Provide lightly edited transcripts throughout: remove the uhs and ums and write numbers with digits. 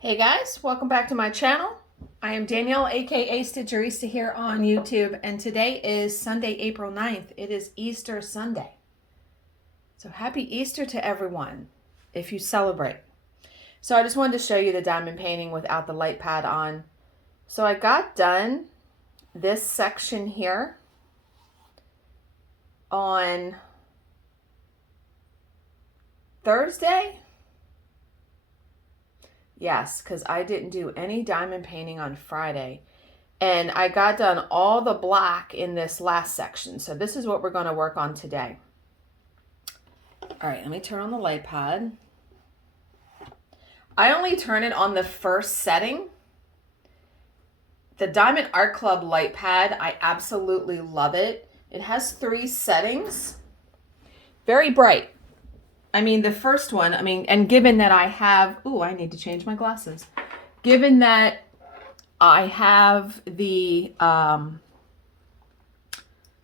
Hey guys, welcome back to my channel. I am Danielle, aka Stitcherista here on YouTube, and today is Sunday, April 9th. It is Easter Sunday. So happy Easter to everyone, if you celebrate. So I just wanted to show you the diamond painting without the light pad on. So I got done this section here on Thursday. Yes, because I didn't do any diamond painting on Friday. And I got done all the black in this last section. So this is what we're going to work on today. All right, let me turn on the light pad. I only turn it on the first setting. The Diamond Art Club light pad, I absolutely love it. It has 3 settings. Very bright. I mean, the first one, and given that I have, I need to change my glasses. Given that I have the, the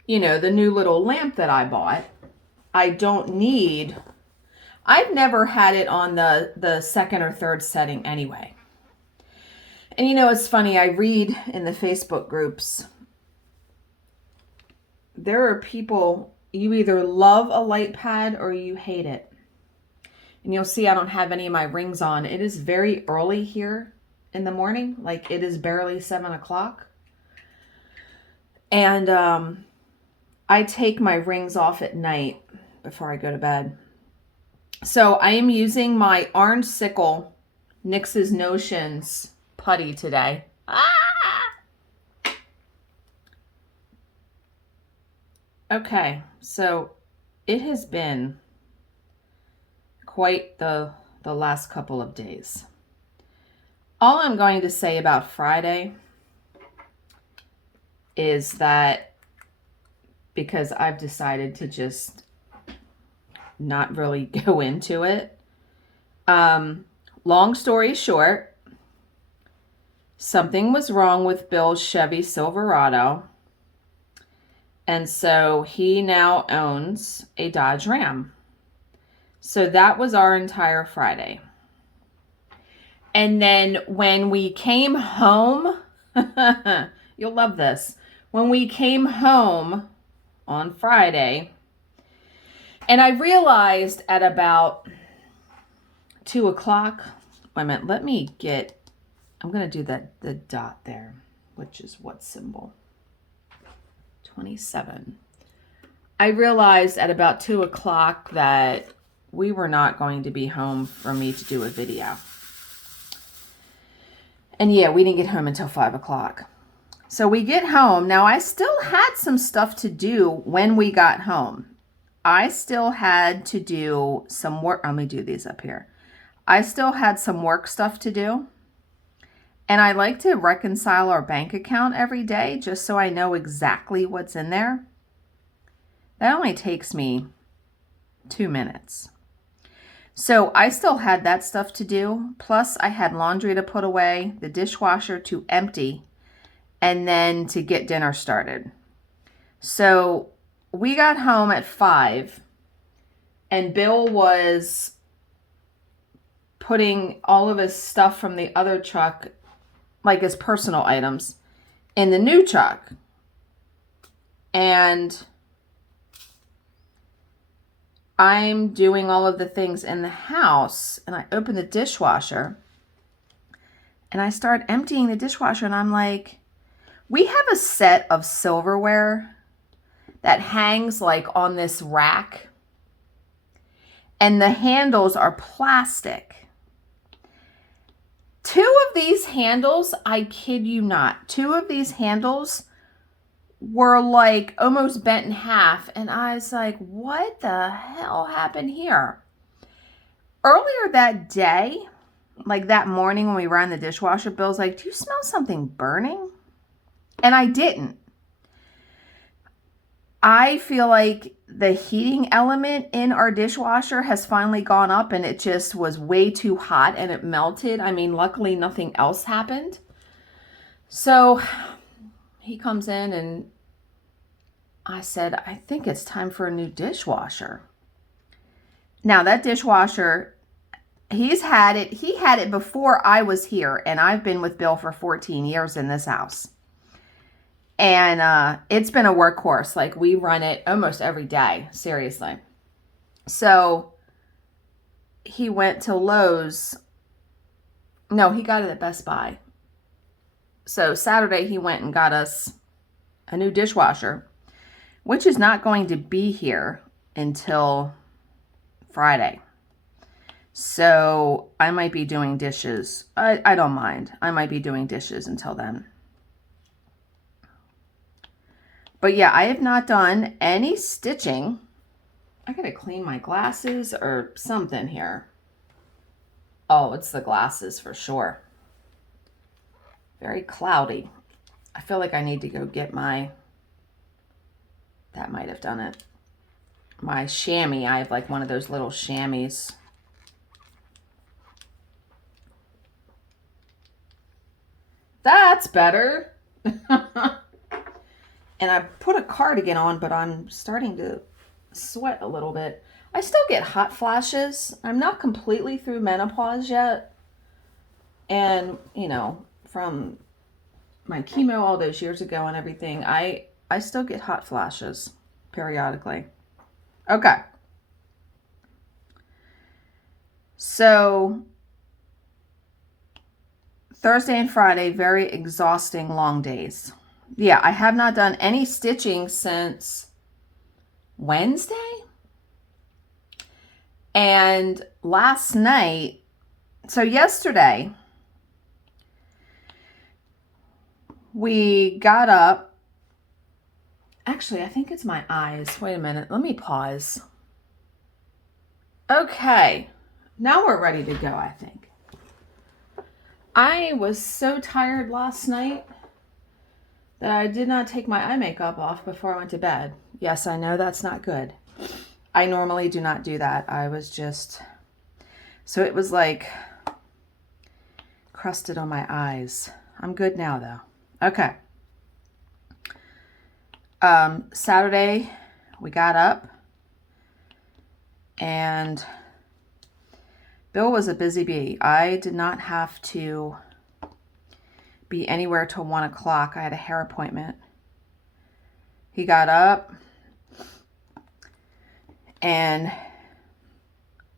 new little lamp that I bought, I've never had it on the second or third setting anyway. And it's funny, I read in the Facebook groups, there are people, you either love a light pad or you hate it. And you'll see I don't have any of my rings on. It is very early here in the morning. Like it is barely 7 o'clock. And I take my rings off at night before I go to bed. So I am using my Orange Sickle NYX's Notions putty today. Okay, so it has been quite the last couple of days. All I'm going to say about Friday is that because I've decided to just not really go into it. Long story short, something was wrong with Bill's Chevy Silverado. And so he now owns a Dodge Ram. So that was our entire Friday. And then when we came home, you'll love this. When we came home on Friday, and I realized at about 2 o'clock, I'm going to do the dot there, which is what symbol? 27. I realized at about 2 o'clock that we were not going to be home for me to do a video. And yeah, we didn't get home until 5 o'clock. So we get home. Now I still had some stuff to do when we got home. I still had to do some work. Let me do these up here. I still had some work stuff to do. And I like to reconcile our bank account every day just so I know exactly what's in there. That only takes me 2 minutes. So I still had that stuff to do. Plus I had laundry to put away, the dishwasher to empty, and then to get dinner started. So we got home at 5 and Bill was putting all of his stuff from the other truck, like his personal items, in the new truck. And I'm doing all of the things in the house, and I open the dishwasher and I start emptying the dishwasher, and I'm like, we have a set of silverware that hangs like on this rack, and the handles are plastic. 2 of these handles, I kid you not, 2 of these handles were like almost bent in half, and I was like, what the hell happened here? Earlier that day, like that morning when we ran the dishwasher, Bill's like, do you smell something burning? And I didn't. I feel like the heating element in our dishwasher has finally gone up, and it just was way too hot and it melted. I mean, luckily nothing else happened. So he comes in and I said, I think it's time for a new dishwasher. Now that dishwasher He had it before I was here, and I've been with Bill for 14 years in this house. And it's been a workhorse. Like, we run it almost every day, seriously. So he went to Lowe's. No, he got it at Best Buy. So Saturday he went and got us a new dishwasher, which is not going to be here until Friday. So I might be doing dishes. I don't mind. I might be doing dishes until then. But yeah, I have not done any stitching. I gotta clean my glasses or something here. Oh, it's the glasses for sure. Very cloudy. I feel like I need to go get my, that might have done it. My chamois. I have like one of those little chamois. That's better. And I put a cardigan on, but I'm starting to sweat a little bit. I still get hot flashes. I'm not completely through menopause yet. And, you know, from my chemo all those years ago and everything, I still get hot flashes periodically. Okay. So Thursday and Friday, very exhausting long days. Yeah, I have not done any stitching since Wednesday. And last night, so yesterday, we got up. Actually, I think it's my eyes. Wait a minute. Let me pause. Okay. Now we're ready to go, I think. I was so tired last night that I did not take my eye makeup off before I went to bed. Yes, I know that's not good. I normally do not do that. I was just... So it was like crusted on my eyes. I'm good now, though. Okay. Saturday, we got up. And Bill was a busy bee. I did not have to be anywhere till 1 o'clock. I had a hair appointment. He got up and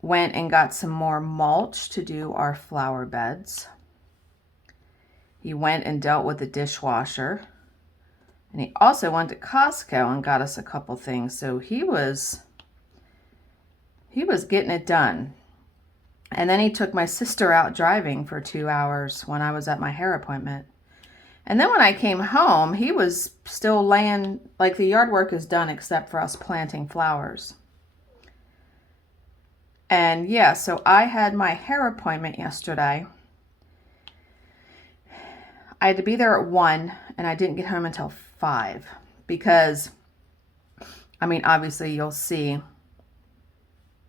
went and got some more mulch to do our flower beds. He went and dealt with the dishwasher. And he also went to Costco and got us a couple things. So he was getting it done. And then he took my sister out driving for 2 hours when I was at my hair appointment. And then when I came home, he was still laying, like, the yard work is done except for us planting flowers. And yeah, so I had my hair appointment yesterday. I had to be there at 1, and I didn't get home until 5 because, I mean, obviously you'll see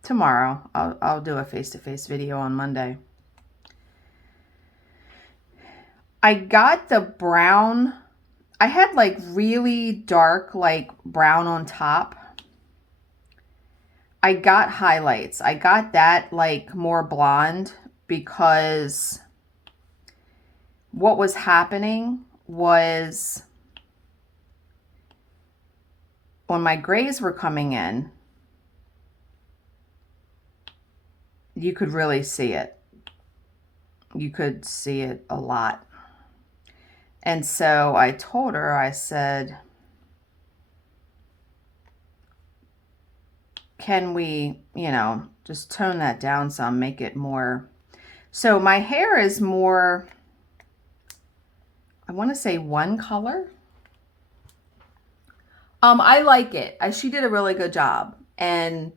tomorrow. I'll do a face-to-face video on Monday. I got the brown. I had like really dark, like brown on top. I got highlights. I got that like more blonde because what was happening was when my grays were coming in, you could really see it. You could see it a lot. And so I told her, I said, can we, you know, just tone that down some, make it more. So my hair is more, I want to say one color. I like it. She did a really good job. And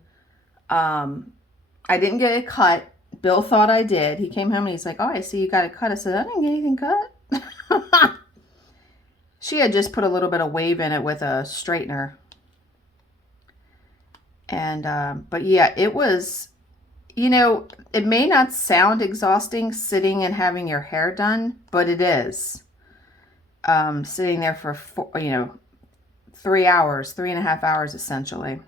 I didn't get it cut. Bill thought I did. He came home and he's like, oh, I see you got it cut. I said, I didn't get anything cut. She had just put a little bit of wave in it with a straightener. And, but yeah, it was, you know, it may not sound exhausting sitting and having your hair done, but it is. Sitting there for, 3 hours, 3.5 hours essentially.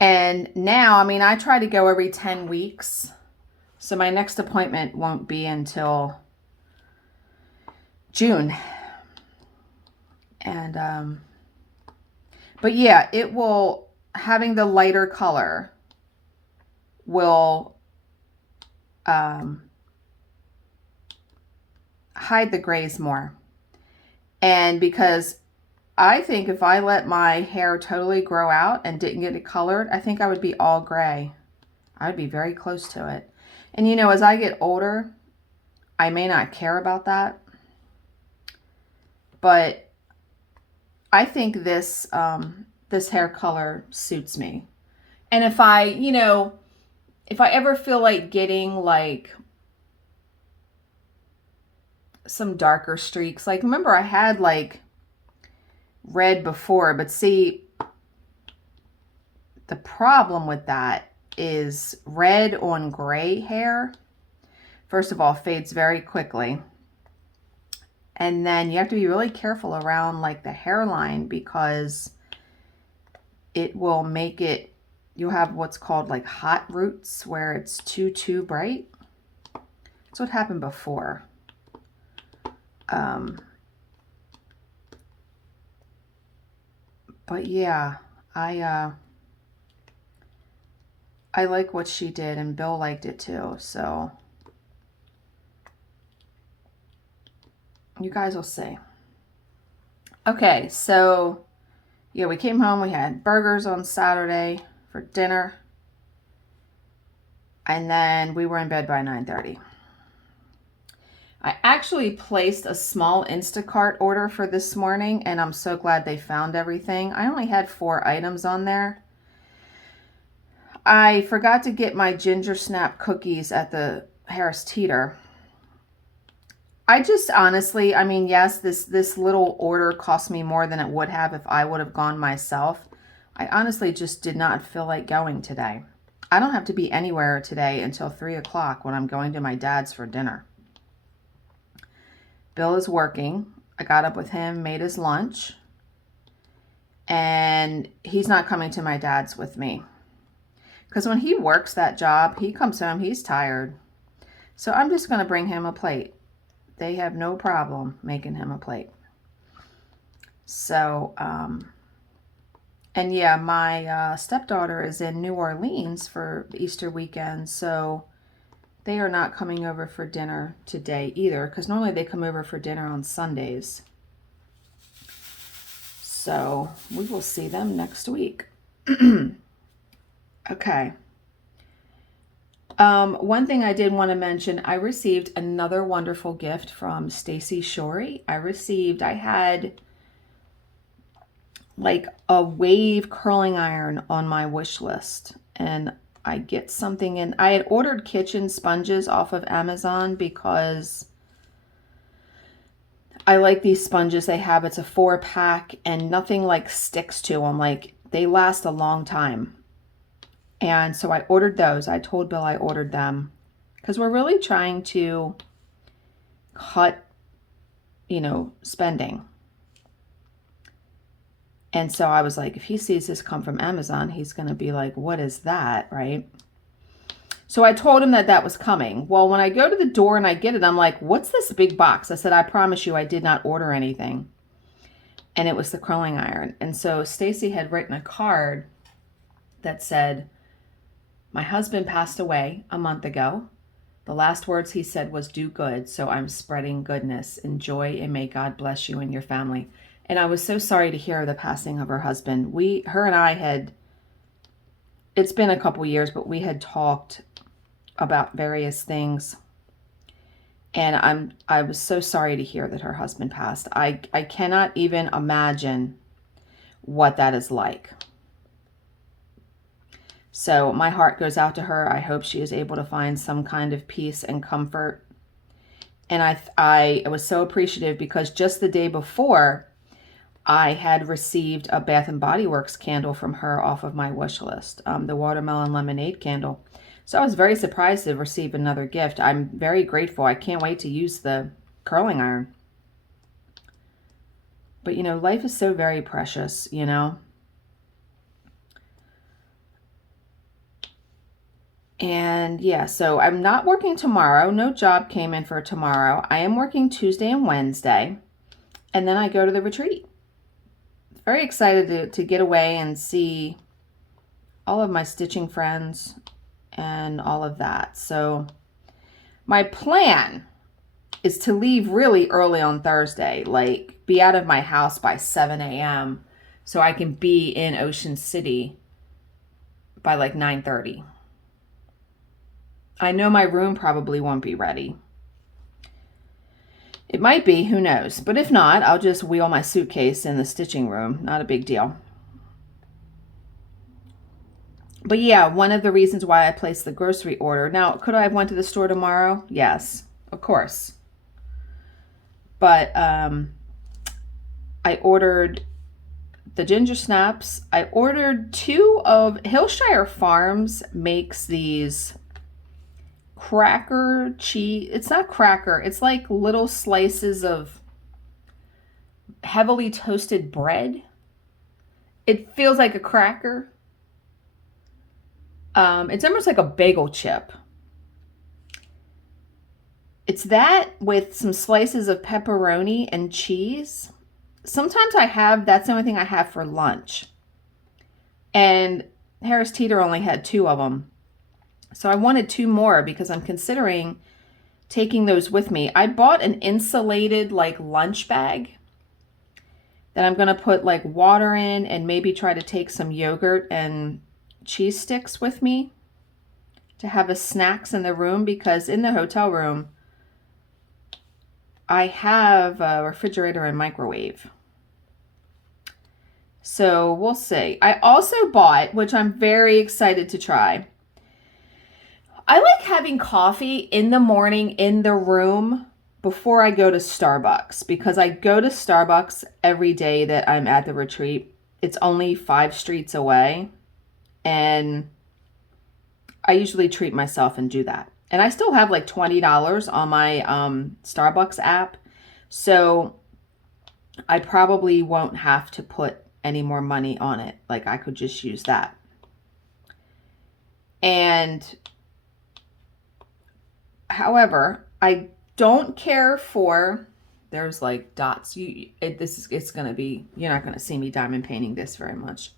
And now, I mean, I try to go every 10 weeks. So my next appointment won't be until June. And, but yeah, it will, having the lighter color will hide the grays more. And because I think if I let my hair totally grow out and didn't get it colored, I think I would be all gray. I'd be very close to it. And you know, as I get older, I may not care about that. But I think this this hair color suits me. And if I, you know, if I ever feel like getting like some darker streaks, like remember I had like red before, but see, the problem with that is red on gray hair, first of all, fades very quickly. And then you have to be really careful around like the hairline because it will make it, you'll have what's called like hot roots where it's too bright. That's what happened before. But yeah, I like what she did, and Bill liked it too, so you guys will see. Okay, so yeah, we came home, we had burgers on Saturday for dinner, and then we were in bed by 9:30. I actually placed a small Instacart order for this morning, and I'm so glad they found everything. I only had 4 items on there. I forgot to get my ginger snap cookies at the Harris Teeter. I just honestly, I mean, yes, this little order cost me more than it would have if I would have gone myself. I honestly just did not feel like going today. I don't have to be anywhere today until 3 o'clock when I'm going to my dad's for dinner. Bill is working. I got up with him, made his lunch, and he's not coming to my dad's with me. Because when he works that job, he comes home, he's tired. So I'm just going to bring him a plate. They have no problem making him a plate. So, and yeah, my stepdaughter is in New Orleans for Easter weekend, so they are not coming over for dinner today either, because normally they come over for dinner on Sundays. So we will see them next week. Okay. One thing I did want to mention, I received another wonderful gift from Stacy Shorey. I had like a wave curling iron on my wish list, and I get something in. I had ordered kitchen sponges off of Amazon because I like these sponges they have. It's a 4-pack and nothing like sticks to them. Like they last a long time. And so I ordered those. I told Bill I ordered them because we're really trying to cut, you know, spending. And so I was like, if he sees this come from Amazon, he's going to be like, what is that, right? So I told him that that was coming. Well, when I go to the door and I get it, I'm like, what's this big box? I said, I promise you I did not order anything. And it was the curling iron. And so Stacy had written a card that said, my husband passed away a month ago. The last words he said was, do good. So I'm spreading goodness. Enjoy, and may God bless you and your family. And I was so sorry to hear the passing of her husband. Her and I had, it's been a couple years, but we had talked about various things. And I was so sorry to hear that her husband passed. I cannot even imagine what that is like. So my heart goes out to her. I hope she is able to find some kind of peace and comfort. And I was so appreciative because just the day before, I had received a Bath and Body Works candle from her off of my wish list, the watermelon lemonade candle. So I was very surprised to receive another gift. I'm very grateful. I can't wait to use the curling iron. But, you know, life is so very precious, you know. And yeah, so I'm not working tomorrow. No job came in for tomorrow. I am working Tuesday and Wednesday, and then I go to the retreat. Very excited to get away and see all of my stitching friends and all of that. So my plan is to leave really early on Thursday, like be out of my house by 7 a.m. so I can be in Ocean City by like 9:30. I know my room probably won't be ready. It might be, who knows? But if not, I'll just wheel my suitcase in the stitching room. Not a big deal. But yeah, one of the reasons why I placed the grocery order. Now, could I have went to the store tomorrow? Yes, of course. But I ordered the ginger snaps. I ordered 2 of Hillshire Farms makes these cracker cheese. It's not cracker. It's like little slices of heavily toasted bread. It feels like a cracker. It's almost like a bagel chip. It's that with some slices of pepperoni and cheese. Sometimes that's the only thing I have for lunch. And Harris Teeter only had 2 of them. So I wanted 2 more because I'm considering taking those with me. I bought an insulated like lunch bag that I'm going to put like water in and maybe try to take some yogurt and cheese sticks with me to have as snacks in the room, because in the hotel room I have a refrigerator and microwave. So we'll see. I also bought, which I'm very excited to try, I like having coffee in the morning in the room before I go to Starbucks, because I go to Starbucks every day that I'm at the retreat. It's only 5 streets away, and I usually treat myself and do that. And I still have like $20 on my Starbucks app, so I probably won't have to put any more money on it. Like I could just use that. And however, I don't care for, there's like dots. It's going to be, you're not going to see me diamond painting this very much.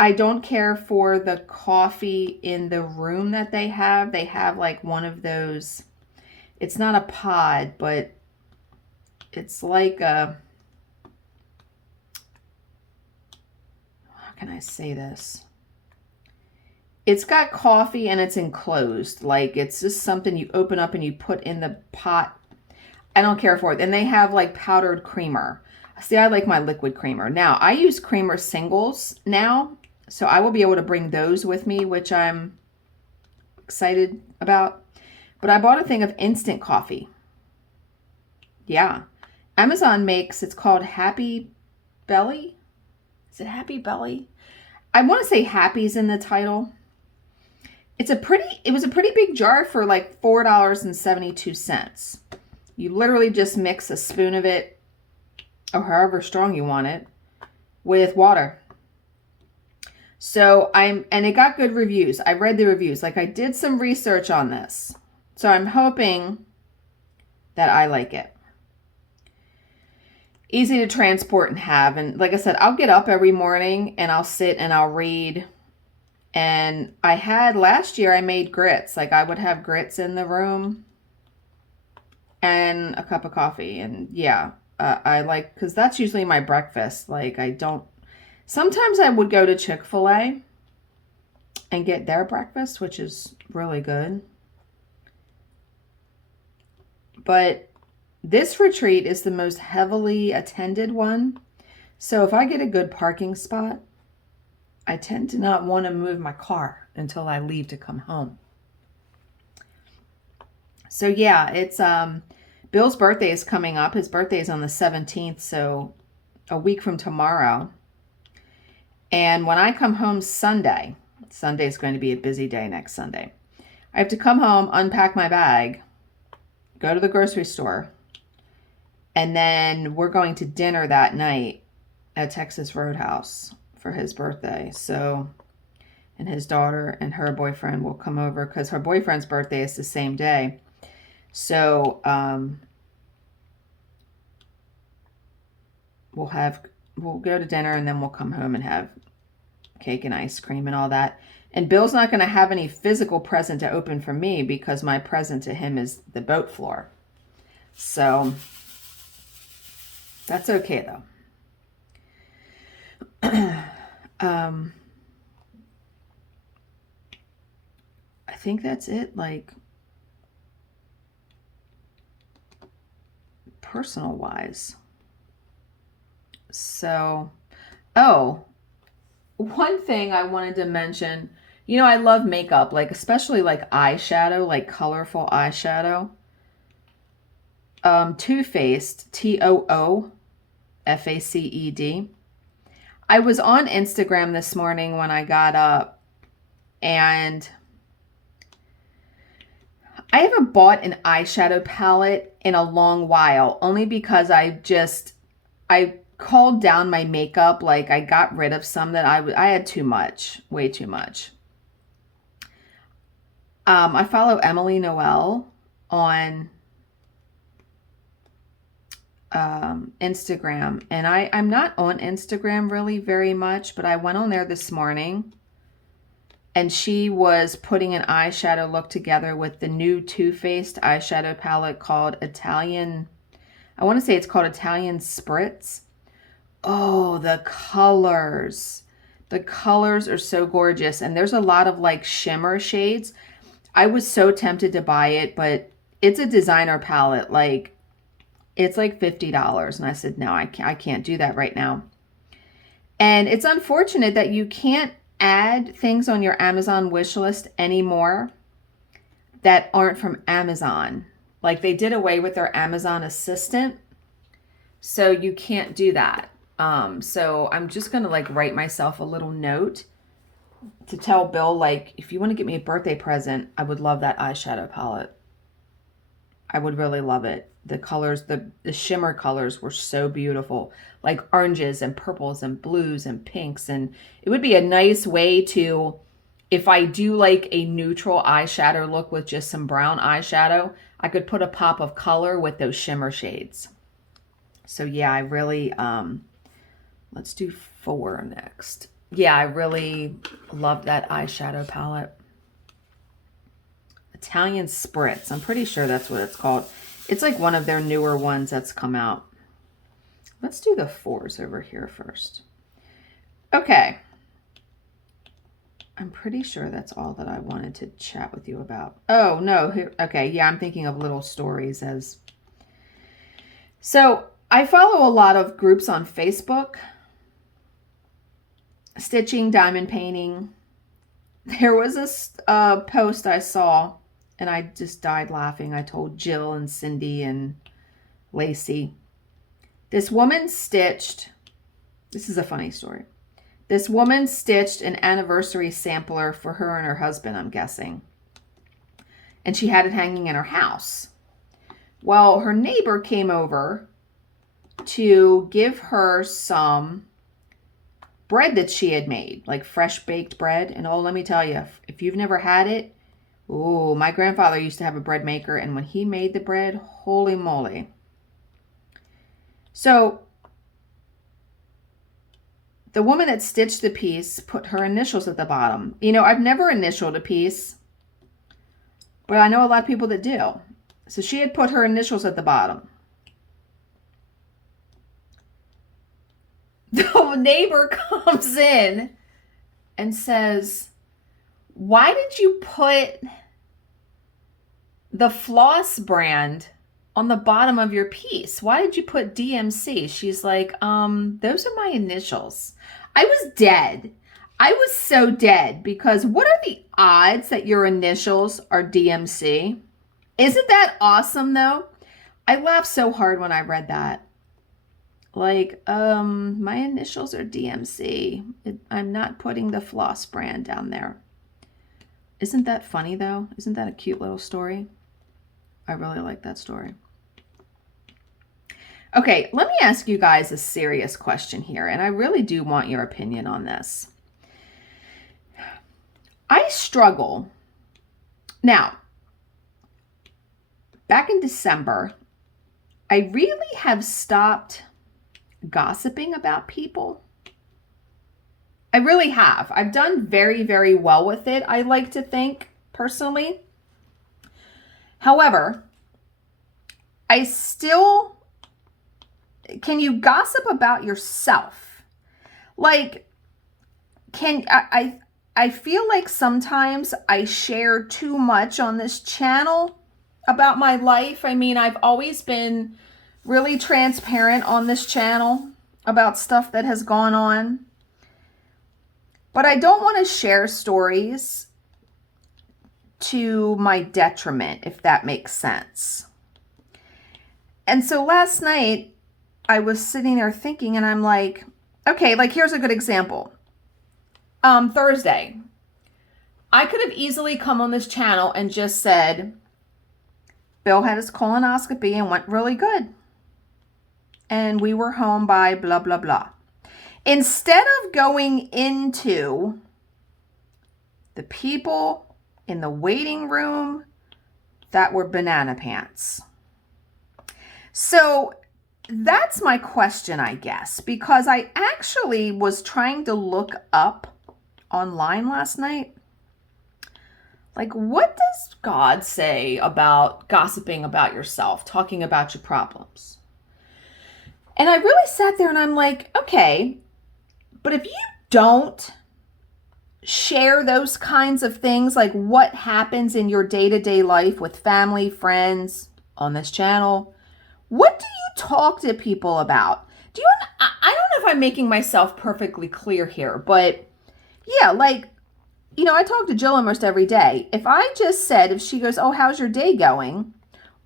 I don't care for the coffee in the room that they have. They have like one of those, it's not a pod, but it's like a, how can I say this? It's got coffee and it's enclosed. Like it's just something you open up and you put in the pot. I don't care for it. And they have like powdered creamer. See, I like my liquid creamer. Now, I use creamer singles now, so I will be able to bring those with me, which I'm excited about. But I bought a thing of instant coffee. Yeah. Amazon makes, it's called Happy Belly. Is it Happy Belly? I want to say Happy's in the title. It was a pretty big jar for like $4.72. You literally just mix a spoon of it, or however strong you want it, with water. So and it got good reviews. I read the reviews. Like I did some research on this. So I'm hoping that I like it. Easy to transport and have. And like I said, I'll get up every morning and I'll sit and I'll read. And last year I made grits. Like I would have grits in the room and a cup of coffee. And yeah, I like, because that's usually my breakfast. Like sometimes I would go to Chick-fil-A and get their breakfast, which is really good. But this retreat is the most heavily attended one. So if I get a good parking spot, I tend to not want to move my car until I leave to come home. So yeah, it's Bill's birthday is coming up. His birthday is on the 17th, so a week from tomorrow. And when I come home Sunday is going to be a busy day next Sunday. I have to come home, unpack my bag, go to the grocery store, and then we're going to dinner that night at Texas Roadhouse for his birthday. So and his daughter and her boyfriend will come over because her boyfriend's birthday is the same day. So we'll go to dinner and then we'll come home and have cake and ice cream and all that. And Bill's not going to have any physical present to open for me because my present to him is the boat floor. So that's okay though. I think that's it, like personal wise. So, oh, one thing I wanted to mention, you know, I love makeup, like especially like eyeshadow, like colorful eyeshadow. Too Faced, TOOFACED. I was on Instagram this morning when I got up, and I haven't bought an eyeshadow palette in a long while, only because I called down my makeup. Like I got rid of some that I had too much, way too much. I follow Emily Noel on Instagram, and I'm not on Instagram really very much, but I went on there this morning and she was putting an eyeshadow look together with the new Too Faced eyeshadow palette called Italian, I want to say it's called Italian Spritz. Oh, the colors are so gorgeous, and there's a lot of like shimmer shades. I was so tempted to buy it, but it's a designer palette, like it's like $50. And I said, no, I can't do that right now. And it's unfortunate that you can't add things on your Amazon wish list anymore that aren't from Amazon. Like they did away with their Amazon assistant. So you can't do that. So I'm just going to like write myself a little note to tell Bill, like, if you want to get me a birthday present, I would love that eyeshadow palette. I would really love it. The colors, the shimmer colors were so beautiful, like oranges and purples and blues and pinks. And it would be a nice way to, if I do like a neutral eyeshadow look with just some brown eyeshadow, I could put a pop of color with those shimmer shades. So yeah, I really, let's do 4 next. Yeah, I really love that eyeshadow palette. Italian Spritz. I'm pretty sure that's what it's called. It's like one of their newer ones that's come out. Let's do the 4s over here first. Okay. I'm pretty sure that's all that I wanted to chat with you about. Oh, no. Here, okay, yeah, I'm thinking of little stories as... So, I follow a lot of groups on Facebook. Stitching, diamond painting. There was a post I saw, and I just died laughing. I told Jill and Cindy and Lacey. This woman stitched, this is a funny story. This woman stitched an anniversary sampler for her and her husband, I'm guessing. And she had it hanging in her house. Well, her neighbor came over to give her some bread that she had made, like fresh baked bread. And oh, let me tell you, if you've never had it, oh, my grandfather used to have a bread maker, and when he made the bread, holy moly. So the woman that stitched the piece put her initials at the bottom. You know, I've never initialed a piece, but I know a lot of people that do. So she had put her initials at the bottom. The neighbor comes in and says, why did you put the floss brand on the bottom of your piece? Why did you put DMC? She's like, those are my initials. I was dead. I was so dead, because what are the odds that your initials are DMC? Isn't that awesome though? I laughed so hard when I read that. Like, my initials are DMC. I'm not putting the floss brand down there. Isn't that funny though? Isn't that a cute little story? I really like that story. Okay, let me ask you guys a serious question here, and I really do want your opinion on this. I struggle. Now, back in December, I really have stopped gossiping about people. I really have. I've done very, very well with it, I like to think, personally. However, I still, can you gossip about yourself? Like, I feel like sometimes I share too much on this channel about my life. I mean, I've always been really transparent on this channel about stuff that has gone on. But I don't want to share stories to my detriment, if that makes sense. And so last night, I was sitting there thinking, and I'm like, okay, like here's a good example. Thursday, I could have easily come on this channel and just said, Bill had his colonoscopy and went really good. And we were home by blah, blah, blah. Instead of going into the people in the waiting room that were banana pants. So that's my question, I guess, because I actually was trying to look up online last night. Like, what does God say about gossiping about yourself, talking about your problems? And I really sat there and I'm like, okay, but if you don't share those kinds of things, like what happens in your day-to-day life with family, friends, on this channel, what do you talk to people about? I don't know if I'm making myself perfectly clear here, but yeah, like, you know, I talk to Jill almost every day. If I just said, if she goes, oh, how's your day going?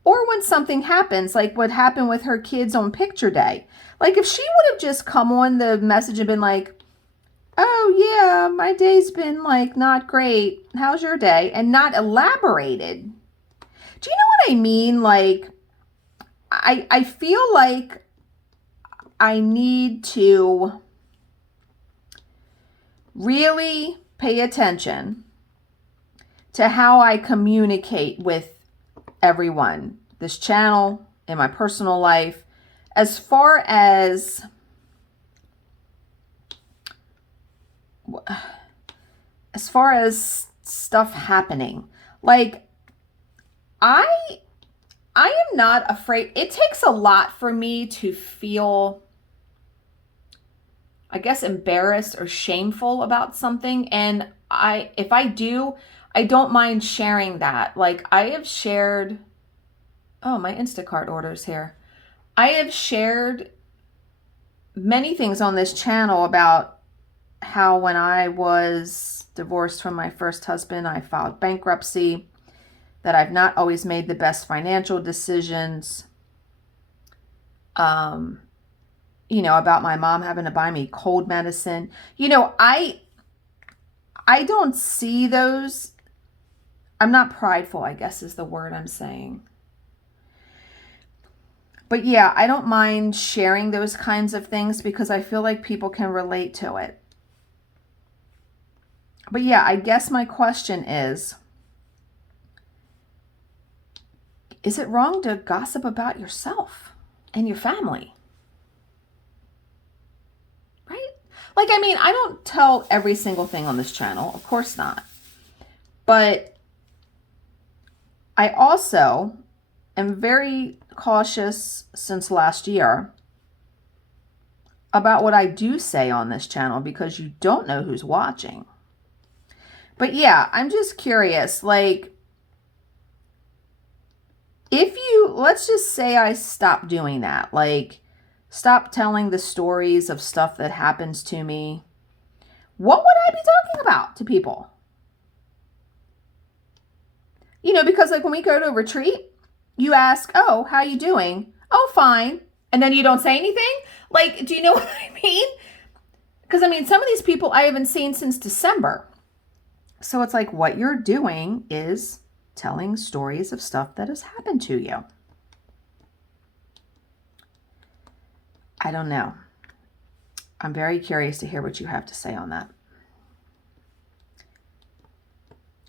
Or when something happens, like what happened with her kids on picture day. Like if she would have just come on the message and been like, oh yeah, my day's been like not great. How's your day? And not elaborated. Do you know what I mean? Like, I feel like I need to really pay attention to how I communicate with everyone, this channel, in my personal life, as far as stuff happening. Like, I am not afraid. It takes a lot for me to feel, I guess, embarrassed or shameful about something. And if I do, I don't mind sharing that. Like I have shared, oh, my Instacart orders here. I have shared many things on this channel about how when I was divorced from my first husband, I filed bankruptcy, that I've not always made the best financial decisions. You know, about my mom having to buy me cold medicine. You know, I don't see those. I'm not prideful, I guess is the word I'm saying. But yeah, I don't mind sharing those kinds of things because I feel like people can relate to it. But yeah, I guess my question is it wrong to gossip about yourself and your family? Right? Like, I mean, I don't tell every single thing on this channel. Of course not. But I also am very cautious since last year about what I do say on this channel because you don't know who's watching. But yeah, I'm just curious, like, if you, let's just say I stop doing that, like, stop telling the stories of stuff that happens to me, what would I be talking about to people? You know, because like when we go to a retreat, you ask, oh, how you doing? Oh, fine. And then you don't say anything? Like, do you know what I mean? Because I mean, some of these people I haven't seen since December. So it's like what you're doing is telling stories of stuff that has happened to you. I don't know. I'm very curious to hear what you have to say on that.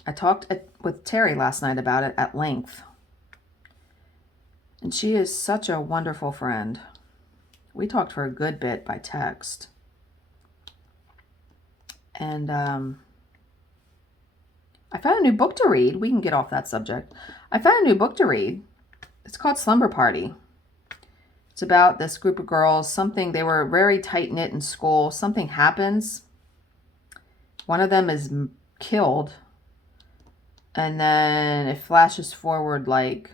I talked with Terry last night about it at length. And she is such a wonderful friend. We talked for a good bit by text. And I found a new book to read. We can get off that subject. I found a new book to read. It's called Slumber Party. It's about this group of girls. They were very tight-knit in school. Something happens. One of them is killed. And then it flashes forward like,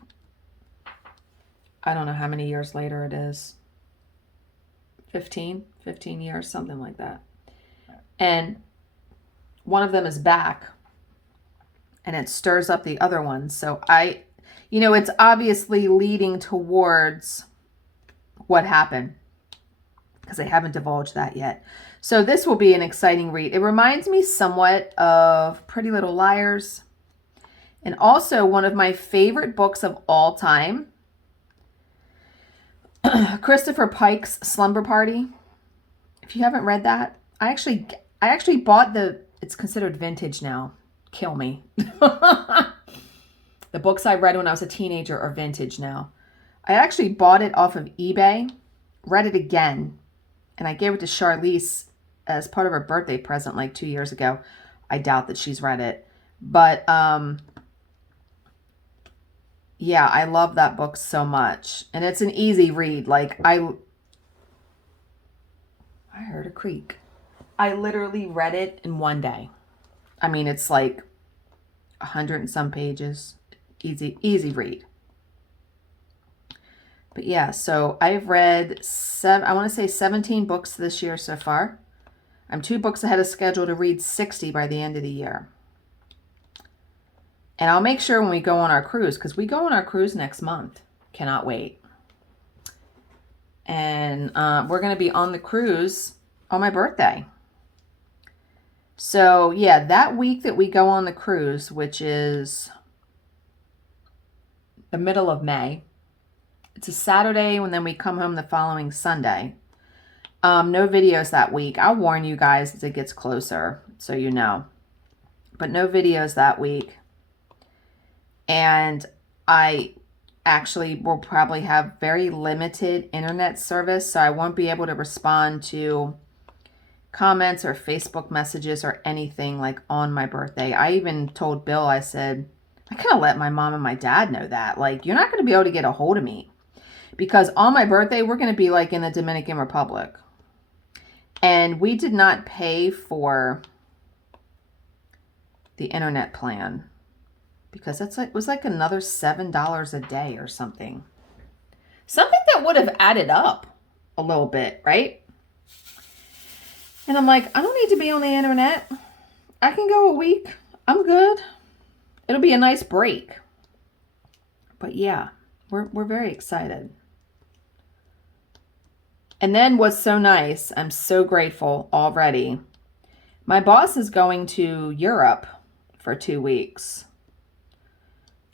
I don't know how many years later it is. 15 years, something like that. And one of them is back. And it stirs up the other one. So it's obviously leading towards what happened, because they haven't divulged that yet. So this will be an exciting read. It reminds me somewhat of Pretty Little Liars, and also one of my favorite books of all time, Christopher Pike's Slumber Party. If you haven't read that, I actually bought it's considered vintage now. Kill me. The books I read when I was a teenager are vintage now. I actually bought it off of eBay, read it again, and I gave it to Charlize as part of her birthday present like 2 years ago. I doubt that she's read it. But, yeah, I love that book so much. And it's an easy read. Like, I heard a creak. I literally read it in one day. I mean, it's like 100 and some pages. Easy read. But yeah, so I've read 17 books this year so far. I'm 2 books ahead of schedule to read 60 by the end of the year. And I'll make sure when we go on our cruise, because we go on our cruise next month. Cannot wait. And we're going to be on the cruise on my birthday. So yeah, that week that we go on the cruise, which is the middle of May, it's a Saturday, and then we come home the following Sunday. No videos that week. I'll warn you guys as it gets closer, so you know. But no videos that week. And I actually will probably have very limited internet service, so I won't be able to respond to comments or Facebook messages or anything like on my birthday. I even told Bill, I said, I kind of let my mom and my dad know that. Like, you're not going to be able to get a hold of me. Because on my birthday, we're going to be like in the Dominican Republic. And we did not pay for the internet plan. Because it was like another $7 a day or something. Something that would have added up a little bit, right? And I'm like, I don't need to be on the internet. I can go a week. I'm good. It'll be a nice break. But yeah, we're very excited. And then what's so nice, I'm so grateful already. My boss is going to Europe for 2 weeks.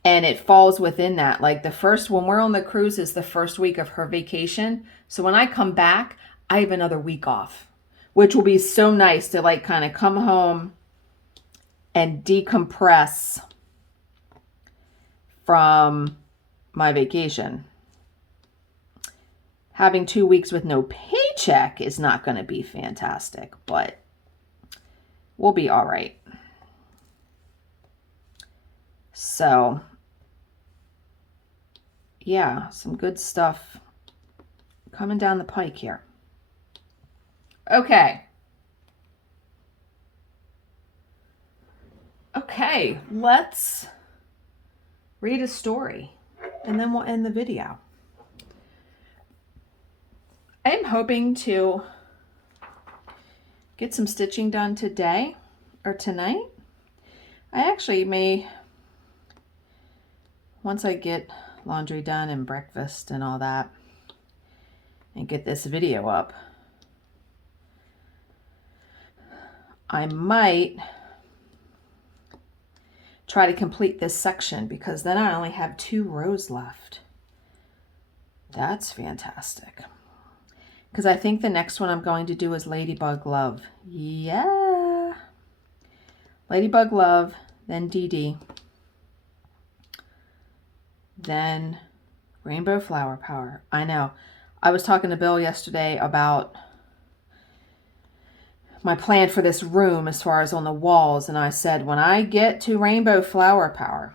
And it falls within that. Like when we're on the cruise is the first week of her vacation. So when I come back, I have another week off, which will be so nice to like kind of come home and decompress from my vacation. Having 2 weeks with no paycheck is not going to be fantastic, but we'll be all right. So, yeah, some good stuff coming down the pike here. Okay. Okay, let's read a story and then we'll end the video. I'm hoping to get some stitching done today or tonight. I actually may, once I get laundry done and breakfast and all that, and get this video up, I might try to complete this section because then I only have 2 rows left. That's fantastic. Because I think the next one I'm going to do is Ladybug Love. Yeah. Ladybug Love, then DD, then Rainbow Flower Power. I know. I was talking to Bill yesterday about my plan for this room as far as on the walls, and I said, when I get to Rainbow Flower Power,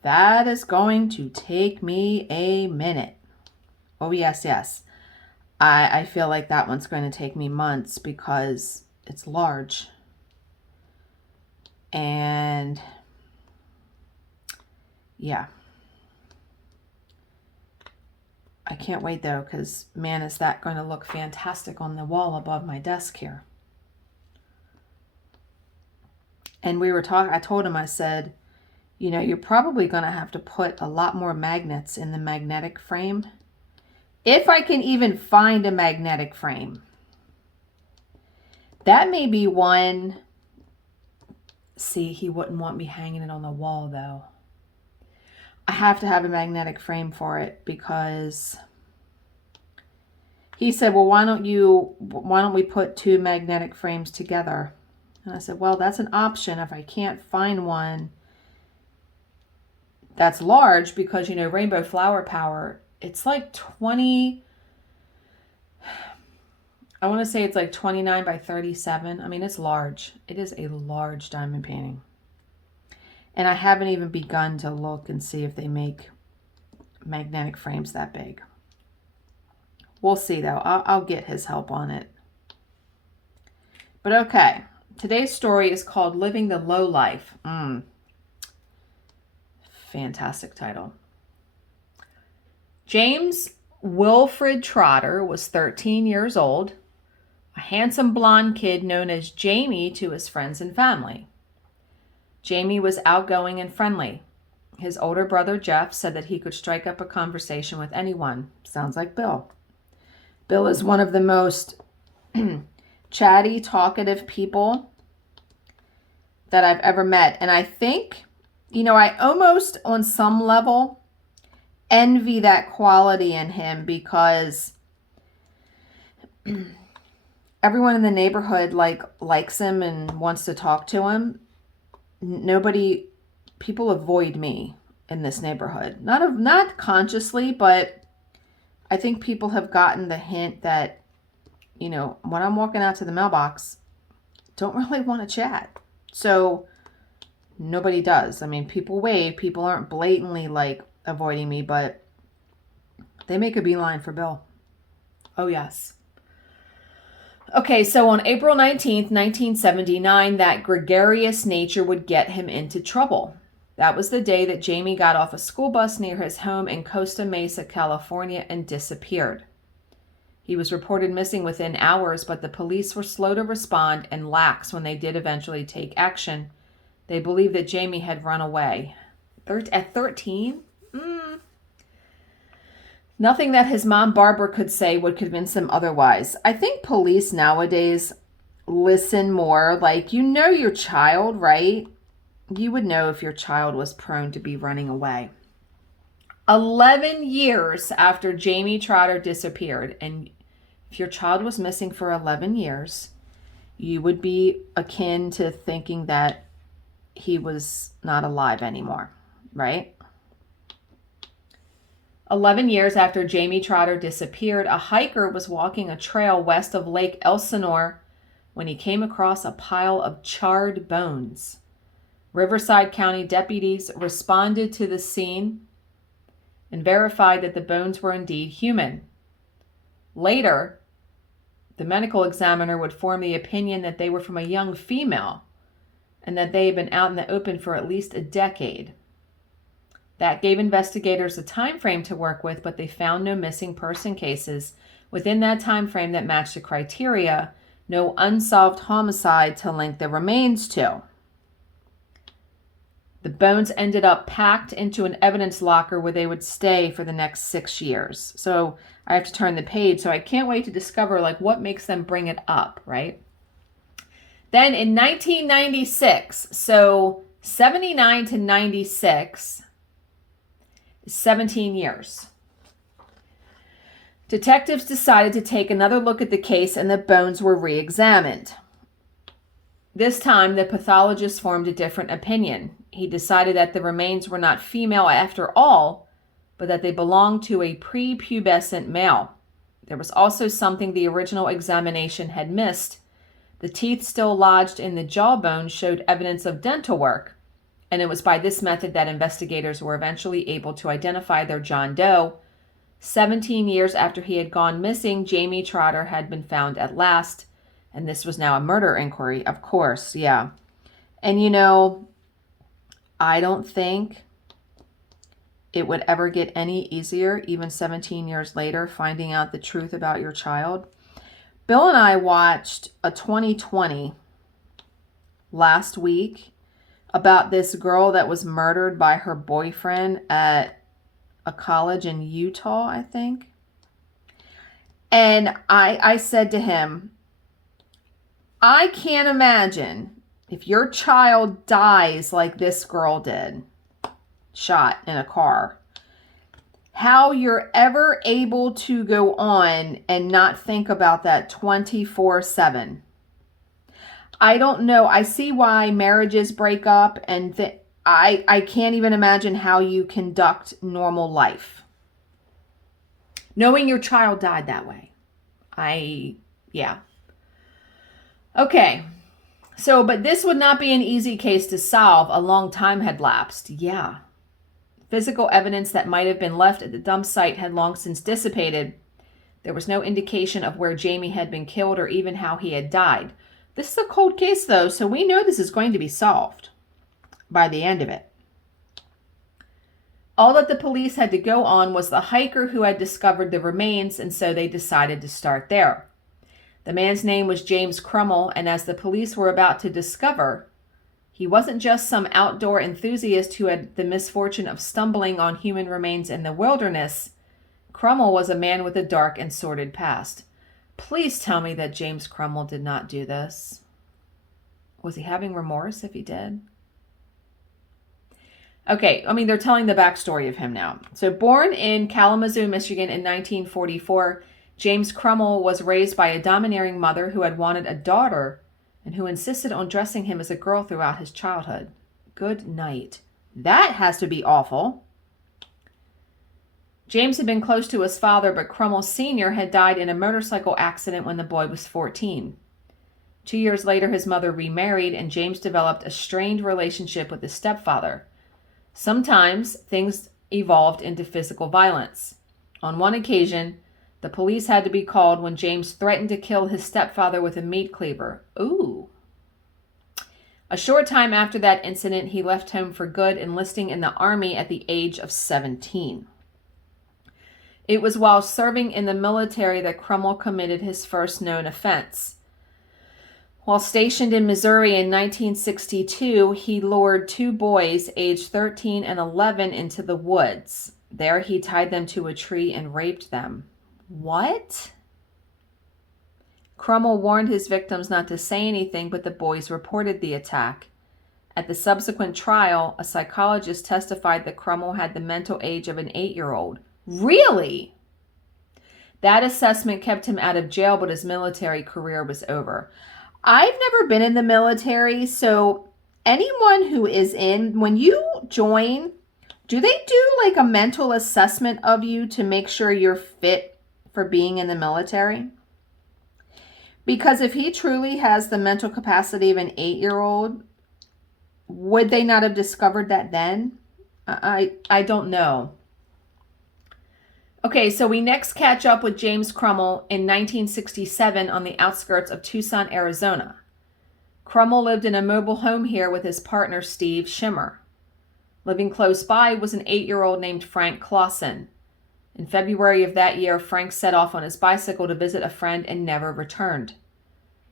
that is going to take me a minute. Oh, yes, yes. I feel like that one's going to take me months because it's large. And yeah. I can't wait though, because man, is that going to look fantastic on the wall above my desk here. And we were talking, I told him, I said, you know, you're probably going to have to put a lot more magnets in the magnetic frame. If I can even find a magnetic frame. That may be one. See, he wouldn't want me hanging it on the wall though. I have to have a magnetic frame for it because he said, well, why don't we put two magnetic frames together? And I said, well, that's an option if I can't find one that's large, because, you know, Rainbow Flower Power, it's like 20, I want to say it's like 29 by 37. I mean, it's large. It is a large diamond painting. And I haven't even begun to look and see if they make magnetic frames that big. We'll see though. I'll get his help on it. But okay, today's story is called Living the Low Life. Fantastic title. James Wilfred Trotter was 13 years old, a handsome blonde kid known as Jamie to his friends and family. Jamie was outgoing and friendly. His older brother, Jeff, said that he could strike up a conversation with anyone. Sounds like Bill. Bill is one of the most chatty, talkative people that I've ever met. And I think, you know, I almost, on some level, envy that quality in him, because everyone in the neighborhood likes him and wants to talk to him. People avoid me in this neighborhood. Not consciously, but I think people have gotten the hint that, you know, when I'm walking out to the mailbox, don't really want to chat. So nobody does. I mean, people wave. People aren't blatantly like avoiding me, but they make a beeline for Bill. Oh, yes. Okay, so on April 19th, 1979, that gregarious nature would get him into trouble. That was the day that Jamie got off a school bus near his home in Costa Mesa, California, and disappeared. He was reported missing within hours, but the police were slow to respond and lax when they did eventually take action. They believed that Jamie had run away. At 13? Nothing that his mom, Barbara, could say would convince him otherwise. I think police nowadays listen more. Like, you know your child, right? You would know if your child was prone to be running away. 11 years after Jamie Trotter disappeared, and if your child was missing for 11 years, you would be akin to thinking that he was not alive anymore, right? 11 years after Jamie Trotter disappeared, a hiker was walking a trail west of Lake Elsinore when he came across a pile of charred bones. Riverside County deputies responded to the scene and verified that the bones were indeed human. Later, the medical examiner would form the opinion that they were from a young female and that they had been out in the open for at least a decade. That gave investigators a time frame to work with, but they found no missing person cases within that time frame that matched the criteria, no unsolved homicide to link the remains to. The bones ended up packed into an evidence locker where they would stay for the next 6 years. So I have to turn the page, so I can't wait to discover like what makes them bring it up, right? Then in 1996, so 79 to 96, 17 years. Detectives decided to take another look at the case and the bones were re-examined. This time, the pathologist formed a different opinion. He decided that the remains were not female after all, but that they belonged to a prepubescent male. There was also something the original examination had missed. The teeth still lodged in the jawbone showed evidence of dental work, and it was by this method that investigators were eventually able to identify their John Doe. 17 years after he had gone missing, Jamie Trotter had been found at last, and this was now a murder inquiry, of course, yeah. And you know, I don't think it would ever get any easier, even 17 years later, finding out the truth about your child. Bill and I watched a 2020 last week about this girl that was murdered by her boyfriend at a college in Utah, I think. And I said to him, I can't imagine if your child dies like this girl did, shot in a car, how you're ever able to go on and not think about that 24/7. I don't know. I see why marriages break up, and I can't even imagine how you conduct normal life, knowing your child died that way. Yeah. Okay. So, but this would not be an easy case to solve. A long time had lapsed. Yeah. Physical evidence that might have been left at the dump site had long since dissipated. There was no indication of where Jamie had been killed or even how he had died. This is a cold case, though, so we know this is going to be solved by the end of it. All that the police had to go on was the hiker who had discovered the remains, and so they decided to start there. The man's name was James Crummell, and as the police were about to discover, he wasn't just some outdoor enthusiast who had the misfortune of stumbling on human remains in the wilderness. Crummell was a man with a dark and sordid past. Please tell me that James Crummell did not do this. Was he having remorse if he did? Okay, they're telling the backstory of him now. So born in Kalamazoo, Michigan in 1944, James Crummell was raised by a domineering mother who had wanted a daughter and who insisted on dressing him as a girl throughout his childhood. Good night. That has to be awful. James had been close to his father, but Crummell Sr. had died in a motorcycle accident when the boy was 14. 2 years later, his mother remarried, and James developed a strained relationship with his stepfather. Sometimes things evolved into physical violence. On one occasion, the police had to be called when James threatened to kill his stepfather with a meat cleaver. Ooh. A short time after that incident, he left home for good, enlisting in the Army at the age of 17. It was while serving in the military that Crummell committed his first known offense. While stationed in Missouri in 1962, he lured two boys aged 13 and 11 into the woods. There he tied them to a tree and raped them. What? Crummell warned his victims not to say anything, but the boys reported the attack. At the subsequent trial, a psychologist testified that Crummell had the mental age of an 8-year-old. Really? That assessment kept him out of jail, but his military career was over. I've never been in the military, so anyone who is in, when you join, do they do like a mental assessment of you to make sure you're fit for being in the military? Because if he truly has the mental capacity of an 8-year-old, would they not have discovered that then? I don't know. Okay, so we next catch up with James Crummell in 1967 on the outskirts of Tucson, Arizona. Crummell lived in a mobile home here with his partner, Steve Schimmer. Living close by was an 8-year-old named Frank Clausen. In February of that year, Frank set off on his bicycle to visit a friend and never returned.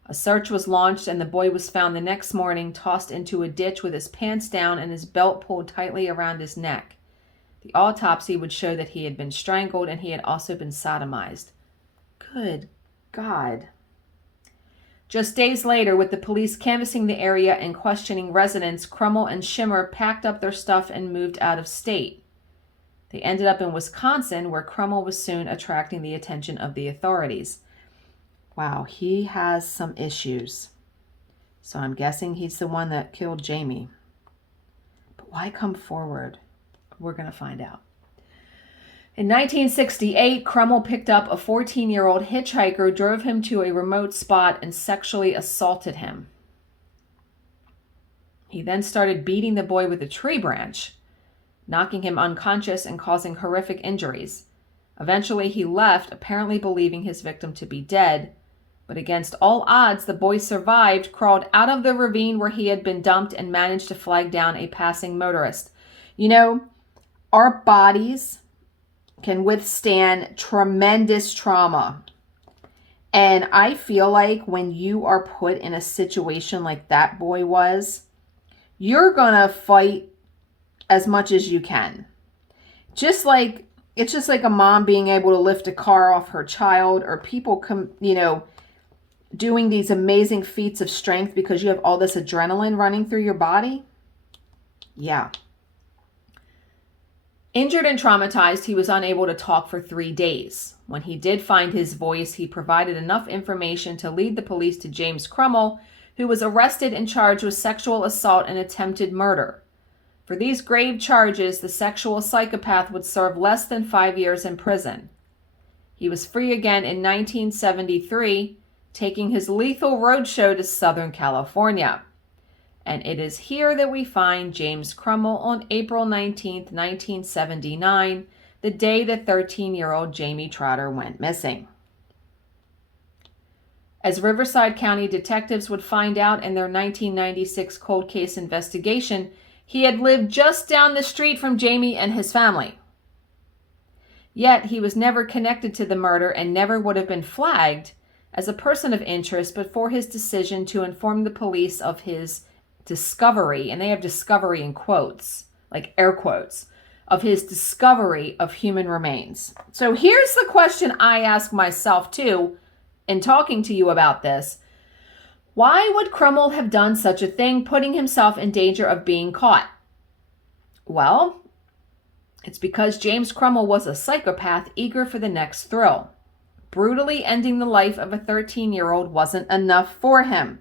A search was launched, and the boy was found the next morning tossed into a ditch with his pants down and his belt pulled tightly around his neck. The autopsy would show that he had been strangled and he had also been sodomized. Good God. Just days later, with the police canvassing the area and questioning residents, Crummell and Schimmer packed up their stuff and moved out of state. They ended up in Wisconsin, where Crummell was soon attracting the attention of the authorities. Wow, he has some issues. So I'm guessing he's the one that killed Jamie. But why come forward? We're going to find out. In 1968, Crummell picked up a 14-year-old hitchhiker, drove him to a remote spot, and sexually assaulted him. He then started beating the boy with a tree branch, knocking him unconscious and causing horrific injuries. Eventually, he left, apparently believing his victim to be dead. But against all odds, the boy survived, crawled out of the ravine where he had been dumped, and managed to flag down a passing motorist. You know, our bodies can withstand tremendous trauma. And I feel like when you are put in a situation like that boy was, you're going to fight as much as you can. It's just like a mom being able to lift a car off her child, or people doing these amazing feats of strength because you have all this adrenaline running through your body. Yeah. Injured and traumatized, he was unable to talk for 3 days. When he did find his voice, he provided enough information to lead the police to James Crummell, who was arrested and charged with sexual assault and attempted murder. For these grave charges, the sexual psychopath would serve less than 5 years in prison. He was free again in 1973, taking his lethal roadshow to Southern California. And it is here that we find James Crummell on April 19, 1979, the day that 13-year-old Jamie Trotter went missing. As Riverside County detectives would find out in their 1996 cold case investigation, he had lived just down the street from Jamie and his family. Yet he was never connected to the murder and never would have been flagged as a person of interest but for his decision to inform the police of his discovery, and they have discovery in quotes, like air quotes, of his discovery of human remains. So here's the question I ask myself too in talking to you about this. Why would Crummell have done such a thing, putting himself in danger of being caught? Well, it's because James Crummell was a psychopath eager for the next thrill. Brutally ending the life of a 13-year-old wasn't enough for him.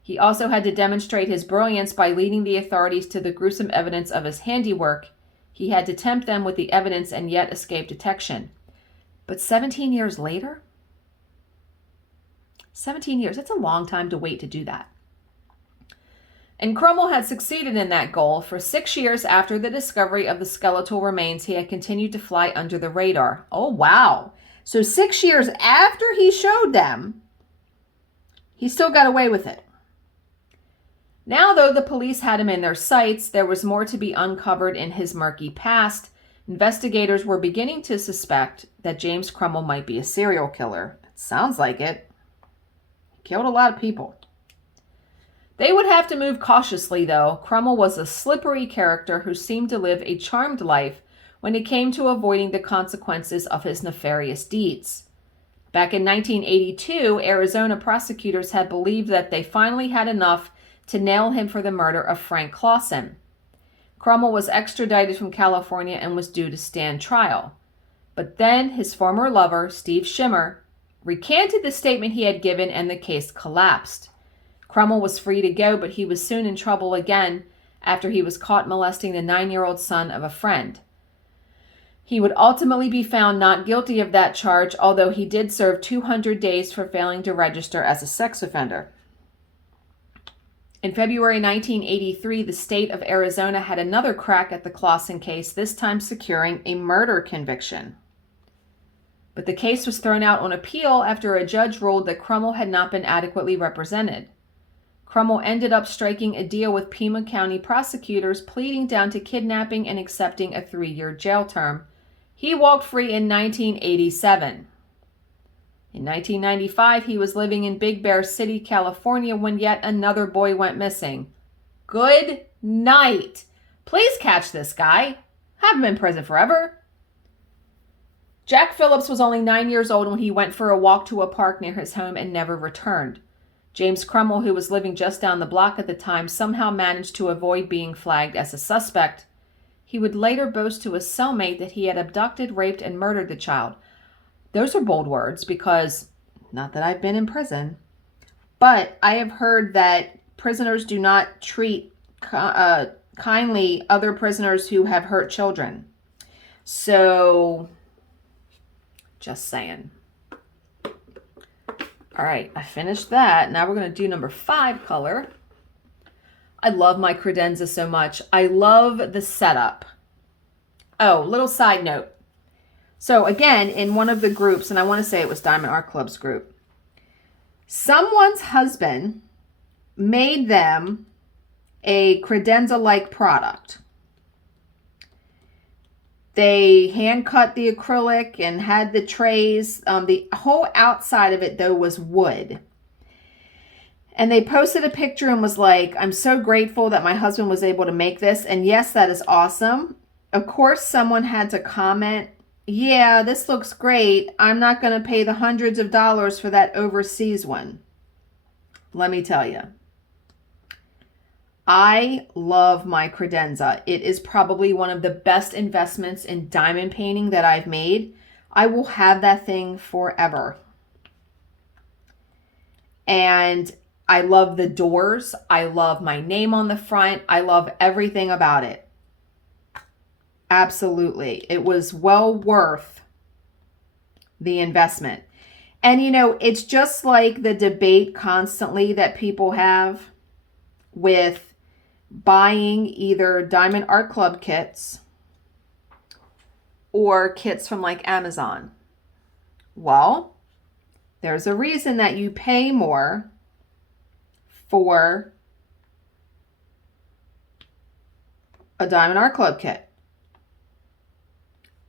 He also had to demonstrate his brilliance by leading the authorities to the gruesome evidence of his handiwork. He had to tempt them with the evidence and yet escape detection. But 17 years later? 17 years, that's a long time to wait to do that. And Crummell had succeeded in that goal. For 6 years after the discovery of the skeletal remains, he had continued to fly under the radar. Oh, wow. So 6 years after he showed them, he still got away with it. Now, though the police had him in their sights, there was more to be uncovered in his murky past. Investigators were beginning to suspect that James Crummell might be a serial killer. It sounds like it. He killed a lot of people. They would have to move cautiously, though. Crummell was a slippery character who seemed to live a charmed life when it came to avoiding the consequences of his nefarious deeds. Back in 1982, Arizona prosecutors had believed that they finally had enough to nail him for the murder of Frank Clausen. Crummell was extradited from California and was due to stand trial. But then his former lover, Steve Schimmer, recanted the statement he had given and the case collapsed. Crummell was free to go, but he was soon in trouble again after he was caught molesting the 9-year-old son of a friend. He would ultimately be found not guilty of that charge, although he did serve 200 days for failing to register as a sex offender. In February 1983, the state of Arizona had another crack at the Clausen case, this time securing a murder conviction. But the case was thrown out on appeal after a judge ruled that Crummell had not been adequately represented. Crummell ended up striking a deal with Pima County prosecutors, pleading down to kidnapping and accepting a 3-year jail term. He walked free in 1987. In 1995, he was living in Big Bear City, California, when yet another boy went missing. Good night. Please catch this guy. Have him in prison forever. Jack Phillips was only 9 years old when he went for a walk to a park near his home and never returned. James Crummell, who was living just down the block at the time, somehow managed to avoid being flagged as a suspect. He would later boast to his cellmate that he had abducted, raped, and murdered the child. Those are bold words because, not that I've been in prison, But I have heard that prisoners do not treat kindly other prisoners who have hurt children. So, just saying. All right, I finished that. Now we're going to do number 5 color. I love my credenza so much. I love the setup. Oh, little side note. So again, in one of the groups, and I want to say it was Diamond Art Club's group, someone's husband made them a credenza-like product. They hand cut the acrylic and had the trays. The whole outside of it, though, was wood. And they posted a picture and was like, I'm so grateful that my husband was able to make this. And yes, that is awesome. Of course, someone had to comment, yeah, this looks great. I'm not going to pay the hundreds of dollars for that overseas one. Let me tell you. I love my credenza. It is probably one of the best investments in diamond painting that I've made. I will have that thing forever. And I love the doors. I love my name on the front. I love everything about it. Absolutely. It was well worth the investment. And you know, it's just like the debate constantly that people have with buying either Diamond Art Club kits or kits from like Amazon. Well, there's a reason that you pay more for a Diamond Art Club kit.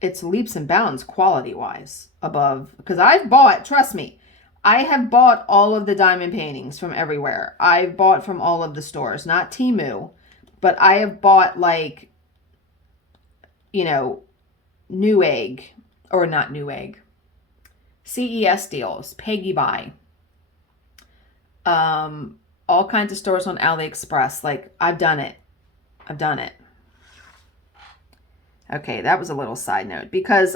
It's leaps and bounds quality-wise above, because I've bought, trust me, I have bought all of the diamond paintings from everywhere. I've bought from all of the stores, not Temu, but I have bought like, you know, Newegg, or not Newegg, CES deals, Peggy Buy, all kinds of stores on AliExpress. Like, I've done it. I've done it. Okay, that was a little side note because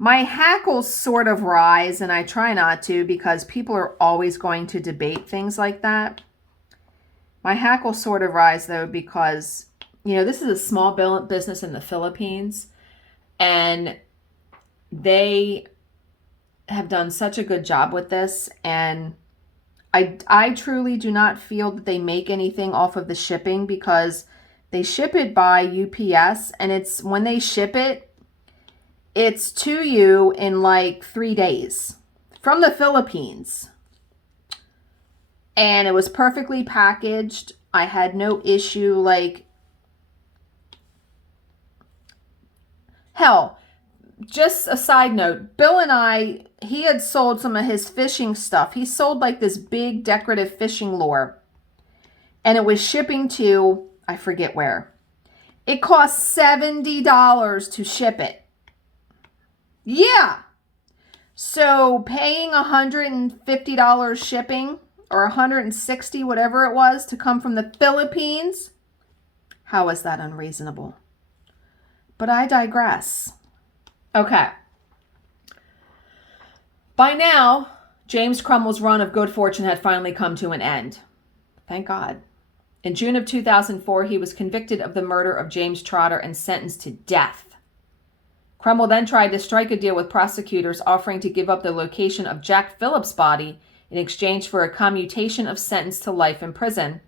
my hackles sort of rise, and I try not to because people are always going to debate things like that. My hackles sort of rise though because, you know, this is a small business in the Philippines, and they have done such a good job with this, and I truly do not feel that they make anything off of the shipping because they ship it by UPS, and it's when they ship it, it's to you in like 3 days from the Philippines. And it was perfectly packaged. I had no issue. Like, hell, just a side note, Bill and I, he had sold some of his fishing stuff. He sold like this big decorative fishing lure, and it was shipping to, I forget where. It cost $70 to ship it. Yeah. So paying $150 shipping, or $160, whatever it was, to come from the Philippines, how is that unreasonable? But I digress. Okay. By now, James Cromwell's run of good fortune had finally come to an end. Thank God. In June of 2004, he was convicted of the murder of James Trotter and sentenced to death. Cromwell then tried to strike a deal with prosecutors, offering to give up the location of Jack Phillips' body in exchange for a commutation of sentence to life in prison.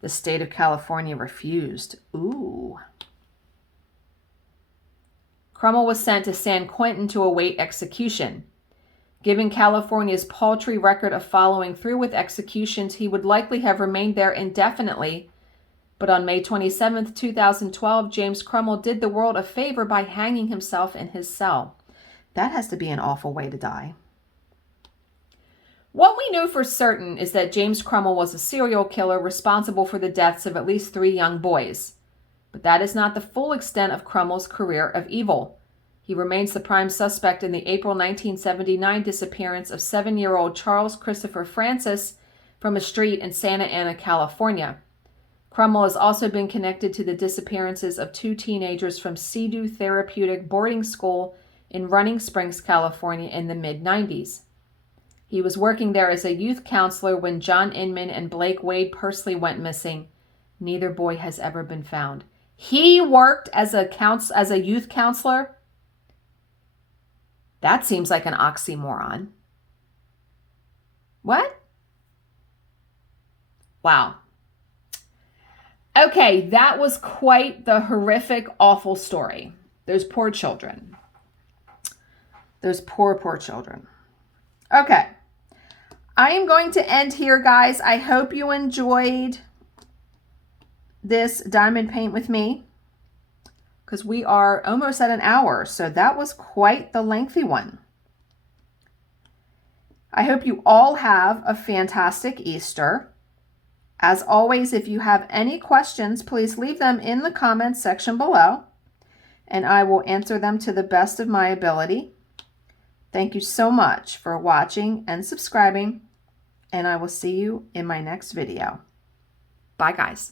The state of California refused. Ooh. Cromwell was sent to San Quentin to await execution. Given California's paltry record of following through with executions, he would likely have remained there indefinitely. But on May 27, 2012, James Cromwell did the world a favor by hanging himself in his cell. That has to be an awful way to die. What we knew for certain is that James Cromwell was a serial killer responsible for the deaths of at least 3 young boys. But that is not the full extent of Cromwell's career of evil. He remains the prime suspect in the April 1979 disappearance of 7-year-old Charles Christopher Francis from a street in Santa Ana, California. Cromwell has also been connected to the disappearances of 2 teenagers from Sea-Doo Therapeutic Boarding School in Running Springs, California in the mid-90s. He was working there as a youth counselor when John Inman and Blake Wade Pursley went missing. Neither boy has ever been found. He worked as a youth counselor? That seems like an oxymoron. What? Wow. Okay, that was quite the horrific, awful story. Those poor children. Those poor, poor children. Okay. I am going to end here, guys. I hope you enjoyed this diamond paint with me, because we are almost at an hour, so that was quite the lengthy one. I hope you all have a fantastic Easter. As always, if you have any questions, please leave them in the comments section below, and I will answer them to the best of my ability. Thank you so much for watching and subscribing, and I will see you in my next video. Bye, guys.